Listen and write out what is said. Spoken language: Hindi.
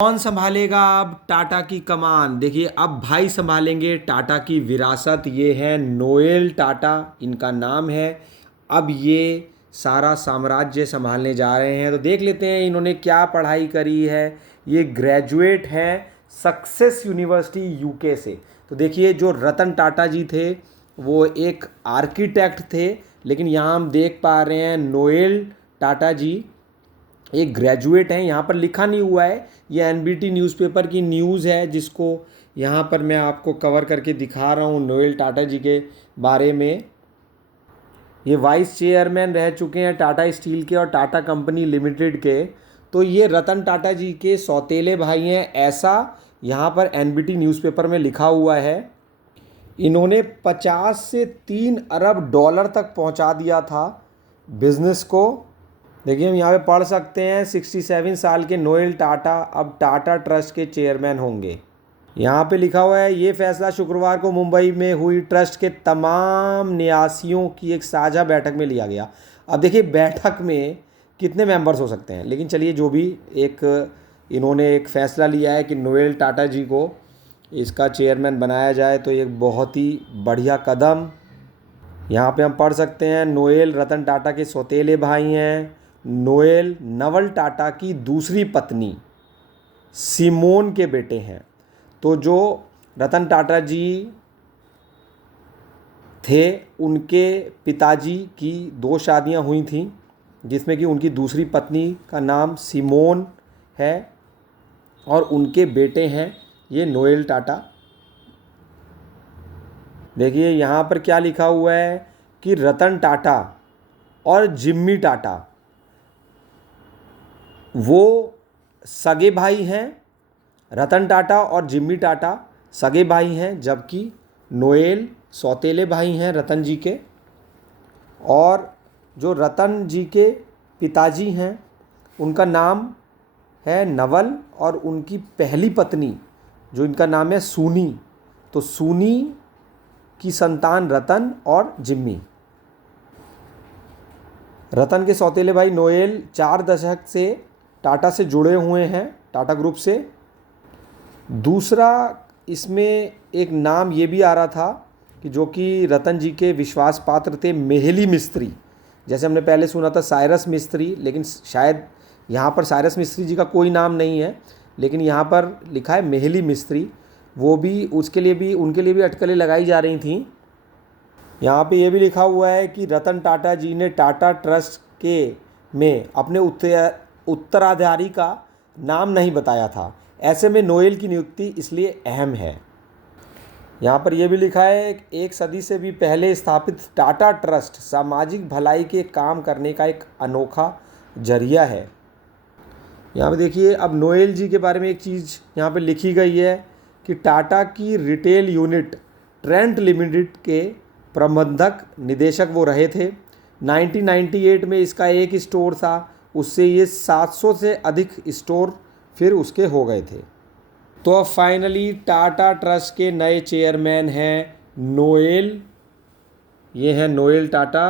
कौन संभालेगा अब टाटा की कमान? देखिए अब भाई संभालेंगे टाटा की विरासत। ये है नोएल टाटा, इनका नाम है। अब ये सारा साम्राज्य संभालने जा रहे हैं। तो देख लेते हैं इन्होंने क्या पढ़ाई करी है। ये ग्रेजुएट हैं सक्सेस यूनिवर्सिटी यूके से। तो देखिए जो रतन टाटा जी थे वो एक आर्किटेक्ट थे, लेकिन यहाँ हम देख पा रहे हैं नोएल टाटा जी एक ग्रेजुएट हैं। यहाँ पर लिखा नहीं हुआ है, ये एनबीटी न्यूज़पेपर की न्यूज़ है जिसको यहाँ पर मैं आपको कवर करके दिखा रहा हूँ नोएल टाटा जी के बारे में। ये वाइस चेयरमैन रह चुके हैं टाटा स्टील के और टाटा कंपनी लिमिटेड के। तो ये रतन टाटा जी के सौतेले भाई हैं, ऐसा यहाँ पर एनबीटी न्यूज़पेपर में लिखा हुआ है। इन्होंने 50 से 3 अरब डॉलर तक पहुँचा दिया था बिजनेस को। देखिए हम यहाँ पे पढ़ सकते हैं 67 साल के नोएल टाटा अब टाटा ट्रस्ट के चेयरमैन होंगे। यहाँ पे लिखा हुआ है ये फैसला शुक्रवार को मुंबई में हुई ट्रस्ट के तमाम न्यासियों की एक साझा बैठक में लिया गया। अब देखिए बैठक में कितने मेंबर्स हो सकते हैं, लेकिन चलिए जो भी इन्होंने एक फ़ैसला लिया है कि नोएल टाटा जी को इसका चेयरमैन बनाया जाए, तो एक बहुत ही बढ़िया कदम। यहाँ पे हम पढ़ सकते हैं नोएल रतन टाटा के सौतेले भाई हैं। नोएल नवल टाटा की दूसरी पत्नी सिमोन के बेटे हैं। तो जो रतन टाटा जी थे उनके पिताजी की 2 शादियां हुई थीं, जिसमें कि उनकी दूसरी पत्नी का नाम सिमोन है और उनके बेटे हैं ये नोएल टाटा। देखिए यहाँ पर क्या लिखा हुआ है कि रतन टाटा और जिम्मी टाटा वो सगे भाई हैं। रतन टाटा और जिम्मी टाटा सगे भाई हैं, जबकि नोएल सौतेले भाई हैं रतन जी के। और जो रतन जी के पिताजी हैं उनका नाम है नवल और उनकी पहली पत्नी जो इनका नाम है सूनी। तो सूनी की संतान रतन और जिम्मी। रतन के सौतेले भाई नोएल 4 दशक से टाटा से जुड़े हुए हैं, टाटा ग्रुप से। दूसरा इसमें एक नाम ये भी आ रहा था कि जो कि रतन जी के विश्वास पात्र थे, मेहली मिस्त्री। जैसे हमने पहले सुना था साइरस मिस्त्री, लेकिन शायद यहाँ पर साइरस मिस्त्री जी का कोई नाम नहीं है, लेकिन यहाँ पर लिखा है मेहली मिस्त्री। वो भी उनके लिए भी अटकलें लगाई जा रही थी। यहाँ पे ये भी लिखा हुआ है कि रतन टाटा जी ने टाटा ट्रस्ट के में अपने उत्तराधिकारी का नाम नहीं बताया था। ऐसे में नोएल की नियुक्ति इसलिए अहम है। यहाँ पर यह भी लिखा है एक सदी से भी पहले स्थापित टाटा ट्रस्ट सामाजिक भलाई के काम करने का एक अनोखा जरिया है। यहाँ पे देखिए अब नोएल जी के बारे में एक चीज़ यहाँ पे लिखी गई है कि टाटा की रिटेल यूनिट ट्रेंट लिमिटेड के प्रबंधक निदेशक वो रहे थे। 1998 में इसका एक स्टोर था, उससे ये 700 से अधिक स्टोर फिर उसके हो गए थे। तो अब फाइनली टाटा ट्रस्ट के नए चेयरमैन हैं नोएल। ये हैं नोएल टाटा।